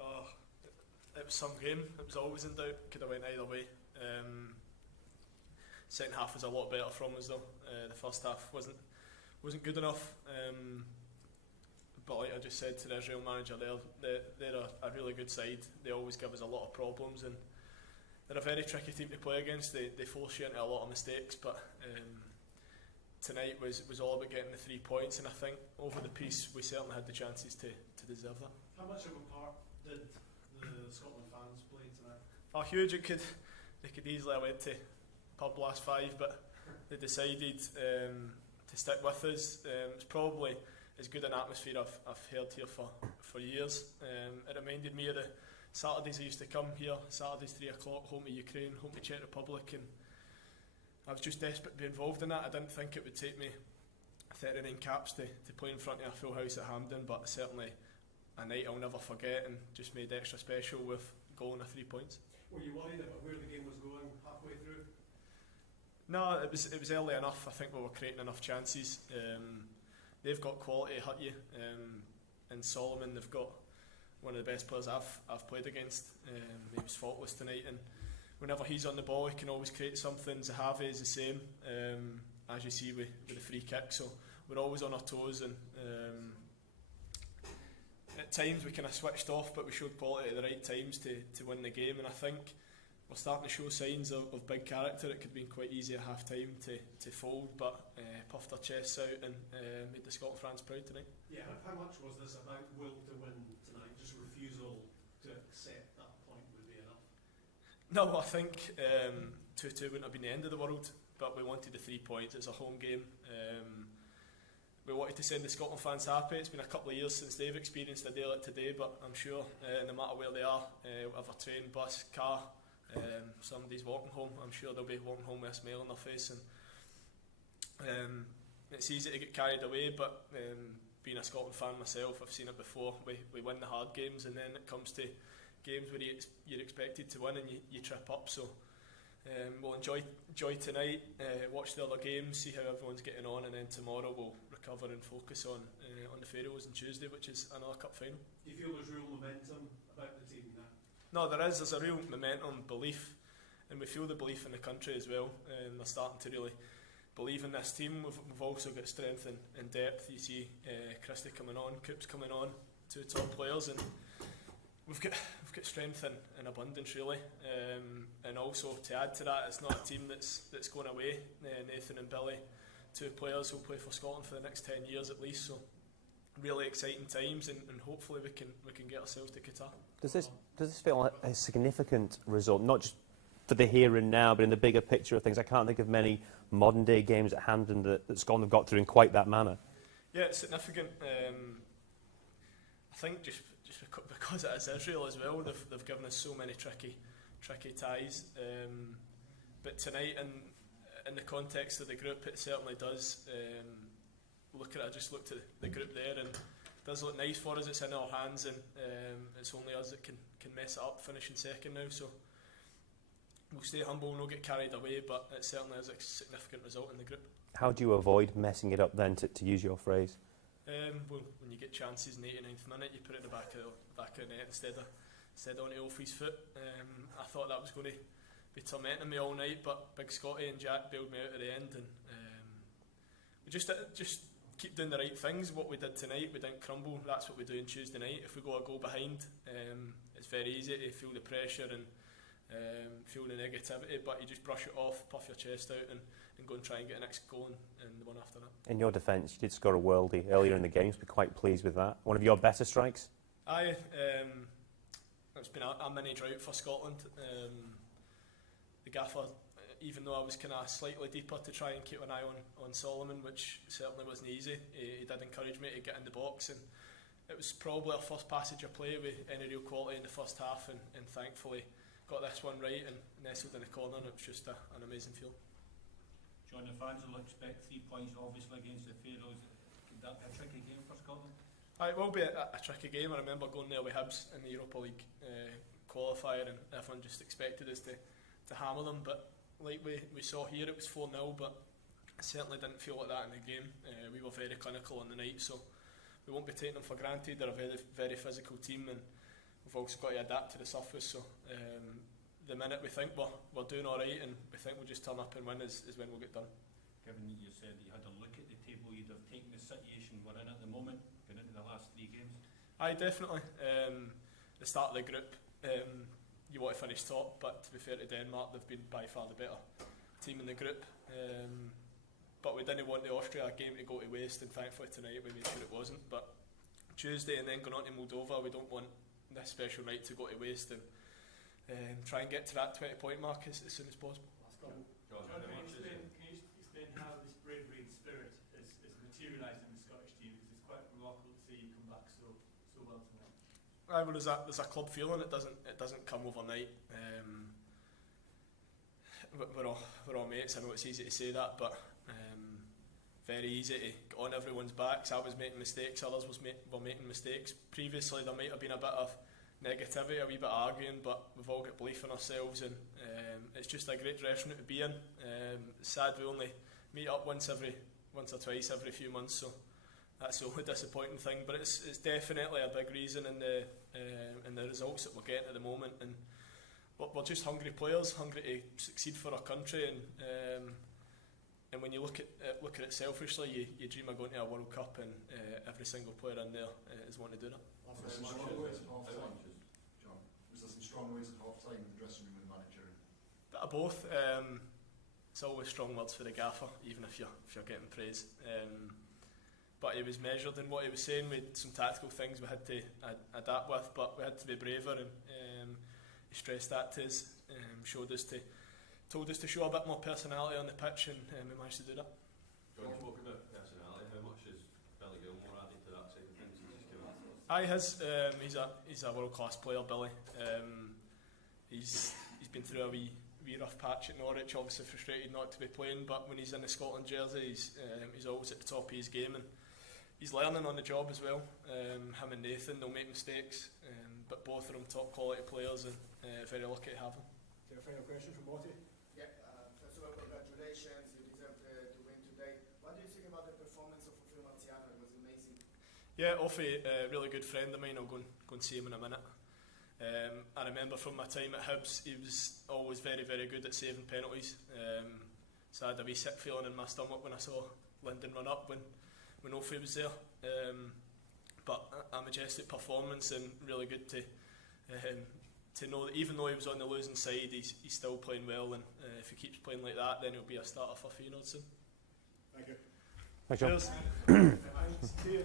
Oh, it was some game. It was always in doubt. Could have went either way. Second half was a lot better from us though. The first half wasn't good enough. But like I just said to the Israel manager, they're a really good side. They always give us a lot of problems, and they're a very tricky team to play against. They force you into a lot of mistakes, but tonight was all about getting the 3 points, and I think over the piece we certainly had the chances to deserve that. How much of a part did the Scotland fans play tonight? Oh, huge. They could easily have went to pub last 5, but they decided to stick with us. It's probably as good an atmosphere I've heard here for years. It reminded me of the Saturdays I used to come here, Saturdays 3 o'clock, home to Ukraine, home to Czech Republic, and I was just desperate to be involved in that. I didn't think it would take me 39 caps to play in front of a full house at Hampden, but certainly a night I'll never forget, and just made extra special with goal and 3 points. Were you worried about where the game was going halfway through? No, it was early enough. I think we were creating enough chances. They've got quality to hit you. And Solomon, they've got one of the best players I've played against. He was faultless tonight, and whenever he's on the ball, he can always create something. Zahavi is the same, as you see with the free kick. So we're always on our toes, and at times we kind of switched off, but we showed quality at the right times to win the game. And I think we're starting to show signs of big character. It could have been quite easy at half time to fold, but puffed our chests out and made the Scotland fans proud tonight. Yeah, how much was this about will to win tonight? Just refusal to accept that point would be enough? No, I think 2-2 wouldn't have been the end of the world, but we wanted the 3 points. It's a home game. We wanted to send the Scotland fans happy. It's been a couple of years since they've experienced a day like today, but I'm sure no matter where they are, whatever train, bus, car, somebody's walking home, I'm sure they'll be walking home with a smile on their face. And it's easy to get carried away, but being a Scotland fan myself, I've seen it before. We win the hard games, and then it comes to games where you're expected to win and you trip up. So we'll enjoy tonight, watch the other games, see how everyone's getting on, and then tomorrow we'll recover and focus on the Faroes on Tuesday, which is another cup final. Do you feel there's real momentum about the team now? No, there's a real momentum, belief, and we feel the belief in the country as well, and they're starting to really believe in this team. We've also got strength and depth. You see Christie coming on, Coops coming on, 2 top players, and we've got strength in abundance really, and also to add to that, it's not a team that's going away. Nathan and Billy, 2 players who'll play for Scotland for the next 10 years at least, so really exciting times, and hopefully we can get ourselves to Qatar. Does this feel like a significant result, not just for the here and now, but in the bigger picture of things? I can't think of many modern day games at Hampden that Scotland have got through in quite that manner. Yeah, it's significant. I think just because it is Israel as well, they've given us so many tricky ties. But tonight, in the context of the group, it certainly does. I just looked at the group there, and it does look nice for us. It's in our hands, and it's only us that can mess it up, finishing second now. So we'll stay humble, not get carried away, but it certainly is a significant result in the group. How do you avoid messing it up then, to use your phrase? Well, when you get chances in the 89th minute, you put it in the back of the net instead on Elfie's foot. I thought that was going to be tormenting me all night, but Big Scotty and Jack bailed me out at the end, and we just keep doing the right things. What we did tonight, we didn't crumble. That's what we do on Tuesday night. If we go a goal behind, it's very easy to feel the pressure and feel the negativity, but you just brush it off, puff your chest out, and go and try and get the next goal and the one after that. In your defence, you did score a worldie earlier in the game, so we're quite pleased with that. One of your better strikes? Aye, it's been a mini drought for Scotland. The gaffer, even though I was kind of slightly deeper to try and keep an eye on Solomon, which certainly wasn't easy, he did encourage me to get in the box, and it was probably our first passage of play with any real quality in the first half, and thankfully got this one right and nestled in the corner, and it was just an amazing feel. John, the fans will expect 3 points obviously against the Faroes. Could that be a tricky game for Scotland? It will be a tricky game. I remember going there with Hibs in the Europa League qualifier, and everyone just expected us to hammer them, but like we saw here, it was 4-0, but it certainly didn't feel like that in the game. We were very clinical on the night, so we won't be taking them for granted. They're a very, very physical team, and we've also got to adapt to the surface. So the minute we think we're doing all right and we think we'll just turn up and win is when we'll get done. Given that you said that you had a look at the table, you'd have taken the situation we're in at the moment, going into the last 3 games? Aye, definitely. The start of the group, you want to finish top, but to be fair to Denmark, they've been by far the better team in the group. But we didn't want the Austria game to go to waste, and thankfully tonight we made sure it wasn't. But Tuesday and then going on to Moldova, we don't want this special night to go to waste, and try and get to that 20-point mark as soon as possible. John, can you explain how this bravery and spirit is materialised in the Scottish team? Because it's quite remarkable to see you come back so well tonight. Well, there's a club feeling. It doesn't come overnight. We're all mates. I know it's easy to say that, but very easy to get on everyone's backs. I was making mistakes, others were making mistakes. Previously there might have been a bit of negativity, a wee bit of arguing, but we've all got belief in ourselves, and it's just a great dressing room to be in. It's sad we only meet up once or twice every few months, so that's the only disappointing thing. But it's definitely a big reason in the results that we're getting at the moment, and we're just hungry players, hungry to succeed for our country, and when you look at it selfishly, you dream of going to a World Cup, and every single player in there is wanting to do that. Was there some strong words at half-time, John? Was there some strong words at half-time in the dressing room with the manager? Bit of both. It's always strong words for the gaffer, even if you're getting praise. But he was measured in what he was saying. We had some tactical things we had to adapt with, but we had to be braver, and he stressed that to us, told us to show a bit more personality on the pitch, and we managed to do that. John spoke about personality. How much is Billy Gilmore added to that side of things? He's a world class player, Billy. He's been through a wee rough patch at Norwich. Obviously frustrated not to be playing, but when he's in the Scotland jersey, he's always at the top of his game, and he's learning on the job as well. Him and Nathan, they'll make mistakes, but both of them top quality players, and very lucky to have them. Is there a final question from Marty? Yeah, first of all, congratulations. You deserve to win today. What do you think about the performance of Offi Marciano? It was amazing. Yeah, Offi, a really good friend of mine. I'll go and see him in a minute. I remember from my time at Hibs, he was always very, very good at saving penalties. So I had a wee sick feeling in my stomach when I saw Lyndon run up when Offi was there. But a majestic performance, and really good to know that even though he was on the losing side, he's still playing well, and if he keeps playing like that, then he'll be a starter for Feyenoord soon. Thank you. Thanks, John. Cheers.